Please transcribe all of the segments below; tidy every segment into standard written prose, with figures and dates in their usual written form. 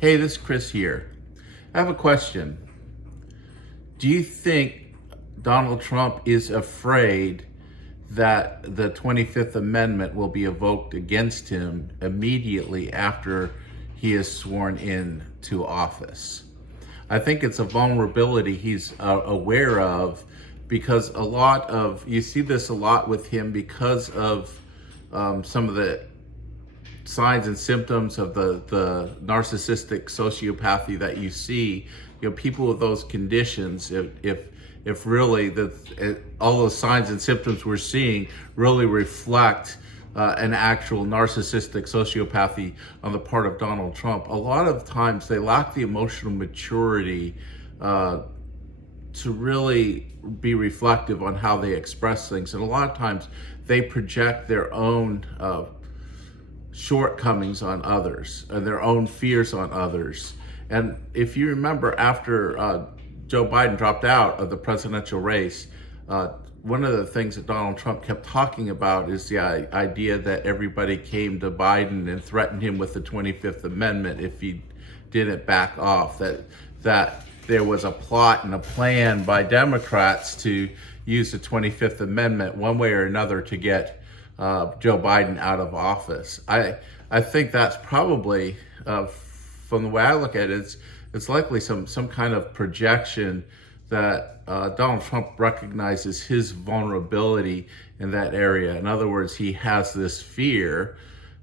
Hey, this is Chris here. I have a question. Do you think Donald Trump is afraid that the 25th Amendment will be invoked against him immediately after he is sworn in to office? I think it's a vulnerability he's aware of because you see this a lot with him because of some of the signs and symptoms of the narcissistic sociopathy that you see. People with those conditions, if really all those signs and symptoms we're seeing really reflect an actual narcissistic sociopathy on the part of Donald Trump, a lot of times they lack the emotional maturity to really be reflective on how they express things. And a lot of times they project their own shortcomings on others and their own fears on others. And if you remember, after Joe Biden dropped out of the presidential race, one of the things that Donald Trump kept talking about is the idea that everybody came to Biden and threatened him with the 25th Amendment if he didn't back off, that there was a plot and a plan by Democrats to use the 25th Amendment one way or another to get Joe Biden out of office. I think that's probably, from the way I look at it, it's likely some kind of projection that Donald Trump recognizes his vulnerability in that area. In other words, he has this fear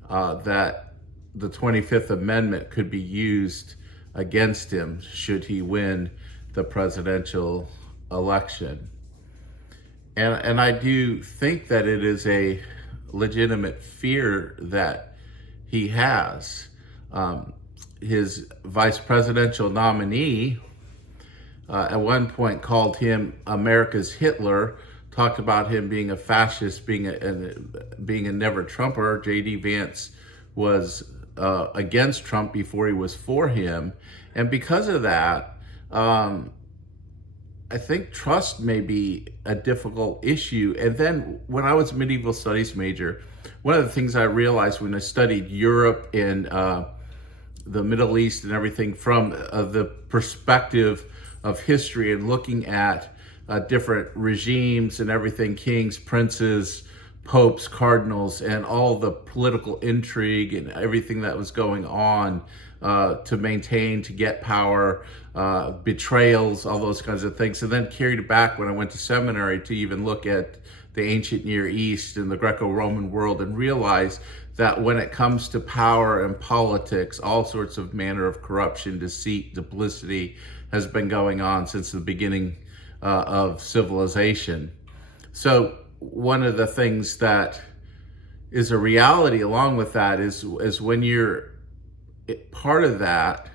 that the 25th Amendment could be used against him should he win the presidential election. And I do think that it is a legitimate fear that he has. His vice presidential nominee at one point called him America's Hitler, talked about him being a fascist, being a never-Trumper. J.D. Vance was against Trump before he was for him. And because of that, I think trust may be a difficult issue. And then when I was a medieval studies major, one of the things I realized when I studied Europe and the Middle East and everything from the perspective of history and looking at different regimes and everything, kings, princes, popes, cardinals, and all the political intrigue and everything that was going on to get power, betrayals, all those kinds of things. And then carried it back when I went to seminary to even look at the ancient Near East and the Greco-Roman world and realize that when it comes to power and politics, all sorts of manner of corruption, deceit, duplicity has been going on since the beginning of civilization. So one of the things that is a reality along with that is when you're part of that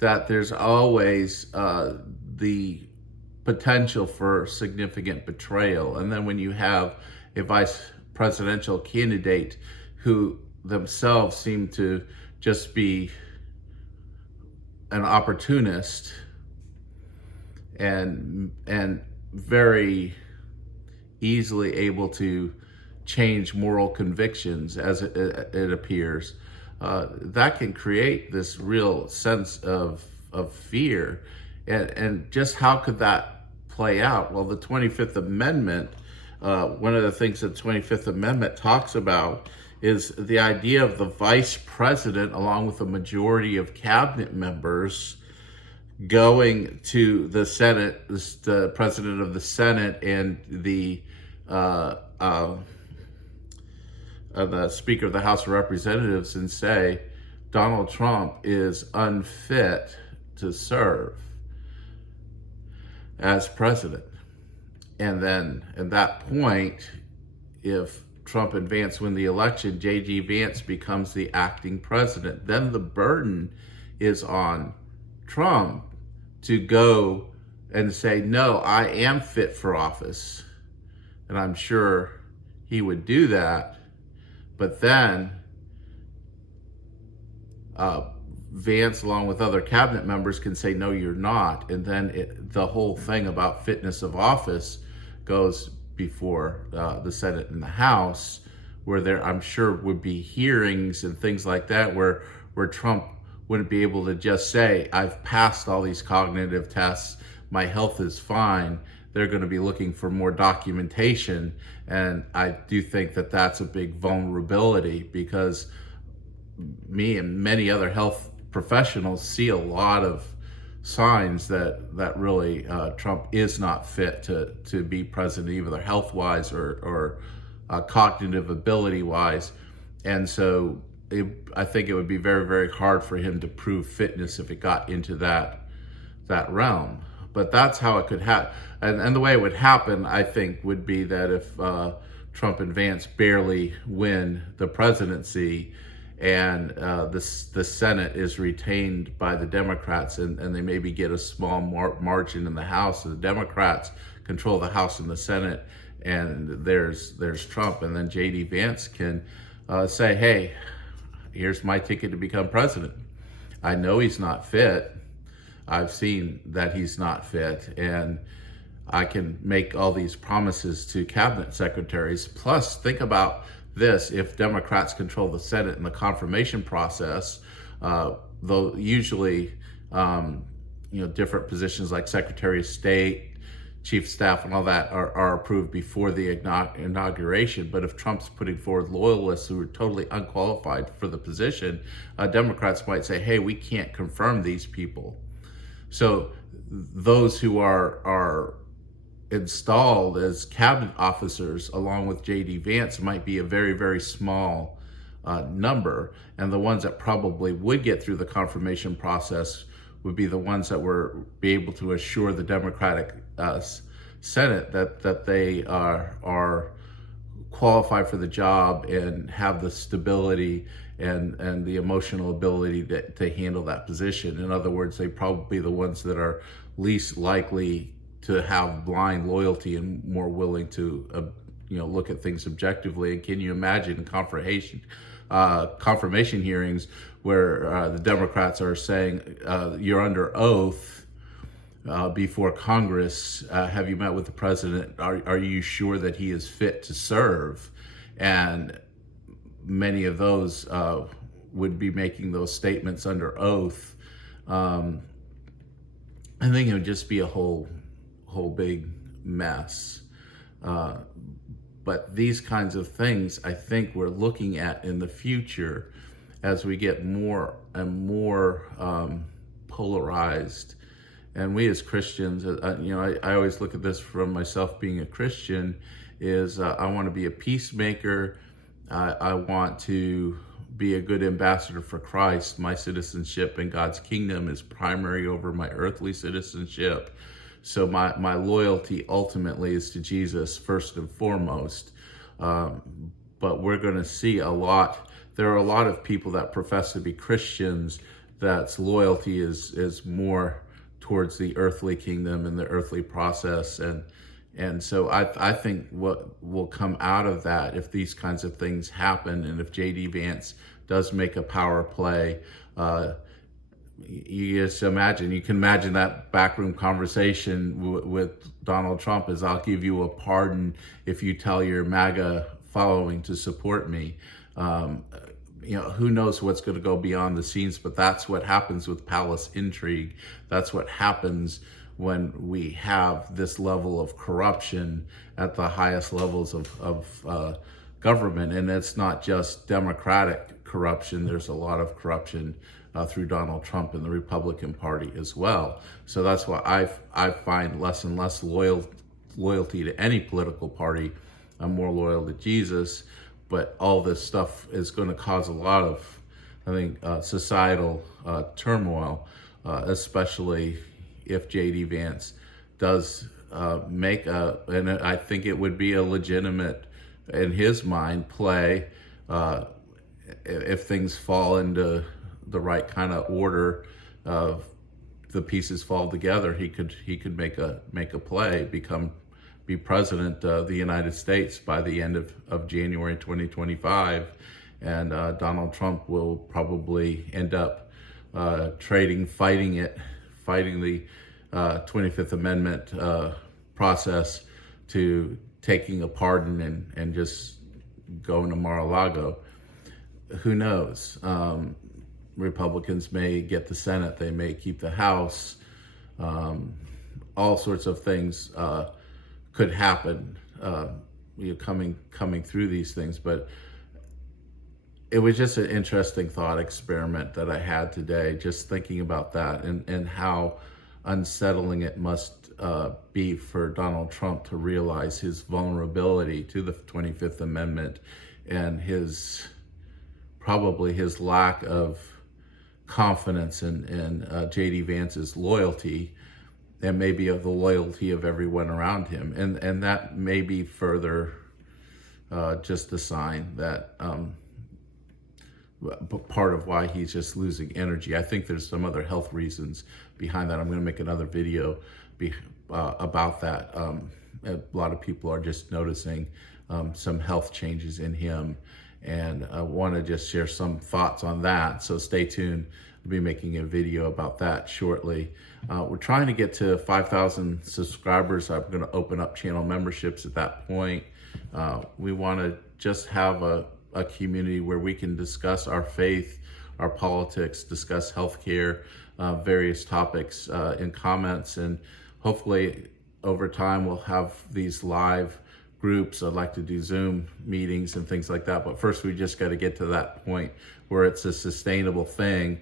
there's always the potential for significant betrayal. And then when you have a vice presidential candidate who themselves seem to just be an opportunist and very easily able to change moral convictions, as it appears, that can create this real sense of fear. And just how could that play out? Well, the 25th Amendment, one of the things that the 25th Amendment talks about is the idea of the vice president, along with a majority of cabinet members, going to the Senate, the president of the Senate and the Speaker of the House of Representatives, and say Donald Trump is unfit to serve as president. And then at that point, if Trump and Vance win the election, J.D. Vance becomes the acting president. Then the burden is on Trump to go and say, no, I am fit for office. And I'm sure he would do that. But then Vance, along with other cabinet members, can say, no, you're not. And then the whole thing about fitness of office goes before the Senate and the House, where there, I'm sure, would be hearings and things like that, where Trump wouldn't be able to just say, I've passed all these cognitive tests, my health is fine. They're going to be looking for more documentation. And I do think that that's a big vulnerability, because me and many other health professionals see a lot of signs that really Trump is not fit to be president, either health wise or cognitive ability wise. And so I think it would be very, very hard for him to prove fitness if it got into that realm. But that's how it could happen. And the way it would happen, I think, would be that if Trump and Vance barely win the presidency, and the Senate is retained by the Democrats, and they maybe get a small margin in the House. So the Democrats control the House and the Senate, and there's Trump, and then J.D. Vance can say, hey, here's my ticket to become president. I know he's not fit. I've seen that he's not fit, and I can make all these promises to cabinet secretaries. Plus, think about this: if Democrats control the Senate and the confirmation process, though usually, different positions like Secretary of State, Chief of Staff, and all that are approved before the inauguration. But if Trump's putting forward loyalists who are totally unqualified for the position, Democrats might say, hey, we can't confirm these people. So those who are installed as cabinet officers along with J.D. Vance might be a very, very small number. And the ones that probably would get through the confirmation process would be the ones that were be able to assure the Democratic Senate that they are qualified for the job and have the stability and the emotional ability to handle that position. In other words, they probably the ones that are least likely to have blind loyalty and more willing to look at things objectively. And can you imagine confirmation hearings where the Democrats are saying, you're under oath before Congress, have you met with the president? Are you sure that he is fit to serve? And many of those would be making those statements under oath. I think it would just be a whole big mess. But these kinds of things, I think we're looking at in the future as we get more and more polarized. And we as Christians, I always look at this from myself being a Christian, is I want to be a peacemaker. I want to be a good ambassador for Christ. My citizenship in God's kingdom is primary over my earthly citizenship. So my loyalty ultimately is to Jesus first and foremost. But we're going to see there are a lot of people that profess to be Christians that's loyalty is more towards the earthly kingdom and the earthly process. And so I think what will come out of that, if these kinds of things happen, and if J.D. Vance does make a power play, you can imagine that backroom conversation with Donald Trump is, I'll give you a pardon if you tell your MAGA following to support me. Who knows what's going to go beyond the scenes, but that's what happens with palace intrigue. That's what happens when we have this level of corruption at the highest levels of government. And it's not just Democratic corruption. There's a lot of corruption through Donald Trump and the Republican Party as well. So that's why I find less and less loyalty to any political party. I'm more loyal to Jesus. But all this stuff is going to cause a lot of, I think, societal turmoil, especially if J.D. Vance does make and I think it would be a legitimate, in his mind, play if things fall into the right kind of order, the pieces fall together. He could make a play, be president of the United States by the end of January 2025, and Donald Trump will probably end up fighting the 25th Amendment process to taking a pardon and just going to Mar-a-Lago. Who knows? Republicans may get the Senate, they may keep the House. All sorts of things could happen, coming through these things. But it was just an interesting thought experiment that I had today, just thinking about that and how unsettling it must be for Donald Trump to realize his vulnerability to the 25th Amendment and probably his lack of confidence in J.D. Vance's loyalty, and maybe of the loyalty of everyone around him. And that may be further just a sign that part of why he's just losing energy. I think there's some other health reasons behind that. I'm going to make another video about that. A lot of people are just noticing some health changes in him, and I want to just share some thoughts on that. So stay tuned. I'll be making a video about that shortly. We're trying to get to 5,000 subscribers. I'm going to open up channel memberships at that point. We want to just have a community where we can discuss our faith, our politics, discuss healthcare, various topics in comments, and hopefully over time we'll have these live groups. I'd like to do Zoom meetings and things like that, but first we just got to get to that point where it's a sustainable thing,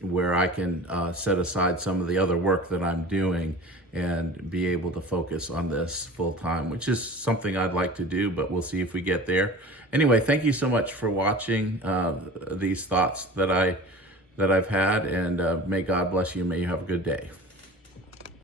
where I can set aside some of the other work that I'm doing and be able to focus on this full time, which is something I'd like to do, but we'll see if we get there. Anyway, thank you so much for watching these thoughts that I've had, and may God bless you. May you have a good day.